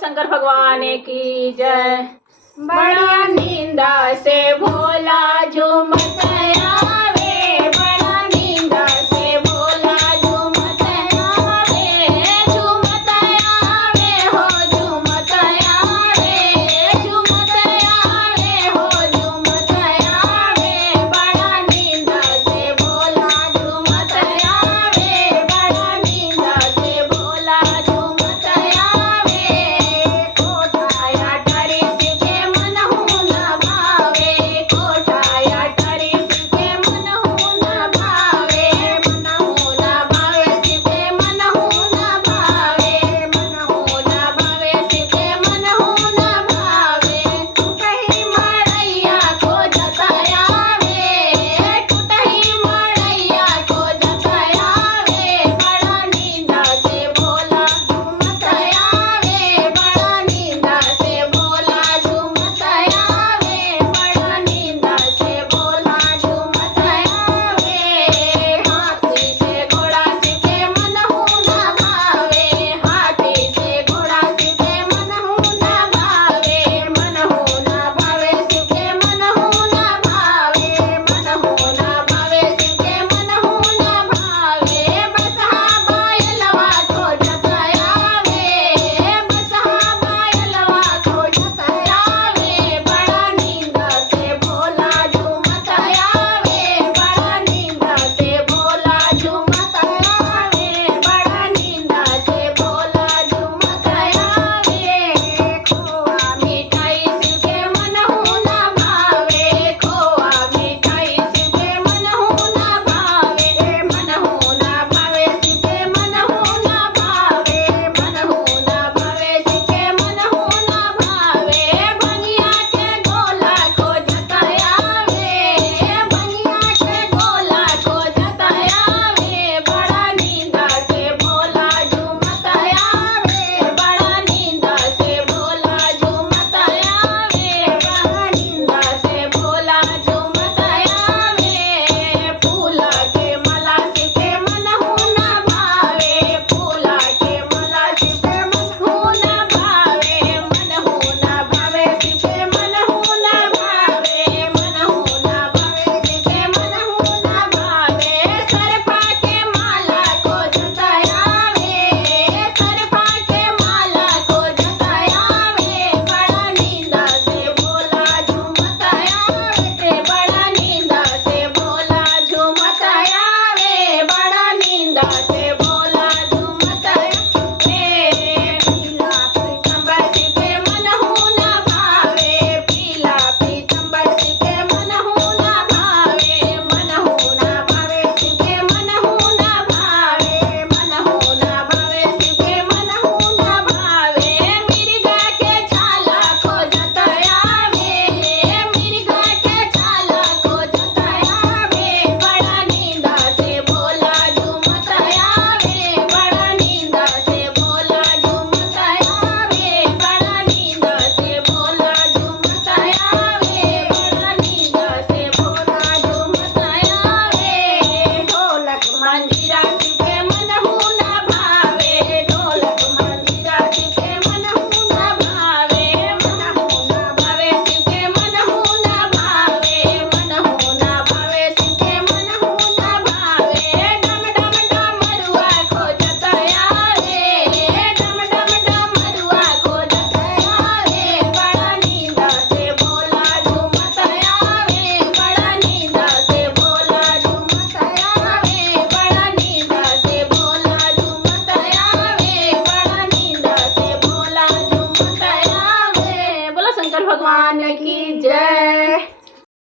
शंकर भगवान की जय। बड़ा नींदा से भोला झूमत आवे, बड़ा नींदा से भोला झूमत आवे, झूमत आवे हो झूमत आवे, झूमत आवे हो झूमत आवे, बड़ा नींदा से भोला झूमत आवे, बड़ा नींदा से भोला झूमत आवे। कोठाया टरिस के मनहु न भावे, कोठाया टरिस के मनहु न भावे, मनहु न भावे सिके मनहु न भावे, मनहु न भावे सिके मनहु न भावे। टूटही मड़ैया खोजत आवे, टूटही मड़ैया खोजत आवे, बड़ा नींदा से भोला झूमत आवे, बड़ा नींदा से भोला झूमत आवे, बड़ा नींदा से भोला झूमत आवे। हाथी से घोड़ा सिके मनहु न भावे, हाथी से घोड़ा सिके मनहु न भावे, मनहु न भावे सिके मनहु न भावे, मनहु न भावे सिके मनहु न भावे। बसहा बायलवा खोजत आवे, बसहा बायलवा खोजत आवे, बड़ा नींदा से भोला झूमत आवे, बड़ा नींदा से भोला झूमत आवे, बड़ा नींदा से भोला झूमत आवे। खोआ मिठाई सिके मनहु न भावे, खोआ मिठाई सिके मनहु न भावे, मनहु न भावे सिके मनहु न भावे, मनहु न भावे सिके मनहु न भावे। भंगिया के गोला खोजत आवे, भंगिया के गोला खोजत आवे, बड़ा नींदा से भोला झूमत आवे, बड़ा नींदा से भोला झूमत आवे, बड़ा नींदा से भोला झूमत आवे। फूला के माला सिके मनहु न भावे, फूला के माला सिके मनहु न भावे, मनहु न भावे सिके मनहु न भावे, मनहु न भावे सिके मनहु न भावे। सरपा के माला खोजत आवे, सरपा के माला खोजत आवे, बड़ा नींदा से भोला झूमत आवे, बड़ा नींदा से भोला झूमत आवे, बड़ा नींदा से भोला झूमत आवे। पीला पीतांबर सिके मनहु न भावे, पीला पीतांबर सिके मनहु न भावे, मनहु न भावे सिके मनहु न भावे, मनहु न भावे सिके मनहु न भावे। मिर्गा के छाला खोजत आवे, मिर्गा के छाला खोजत आवे, बड़ा नींदा से भोला झूमत आवे, बड़ा नींदा से भोला झूमत आवे, बड़ा नींदा से भोला झूमत आवे, बड़ा नींदा से भोला झूमत आवे। ढोलक मंजीरा सिके मनहु न भावे, ढोलक मंजीरा सिके मनहु न भावे, मनहु न भावे सिके मनहु न भावे, मनहु न भावे सिके मनहु न भावे। डम डम डमरुआ खोजत आवे, डम डम डमरुआ खोजत आवे, बड़ा नींदा से भोला झूमत आवे, बड़ा नींदा से भोला झूमत आवे, बड़ा नींदा से भोला झूमत आवे, बड़ा नींदा से भोला झूमत आवे। बोला शंकर भगवान की जय।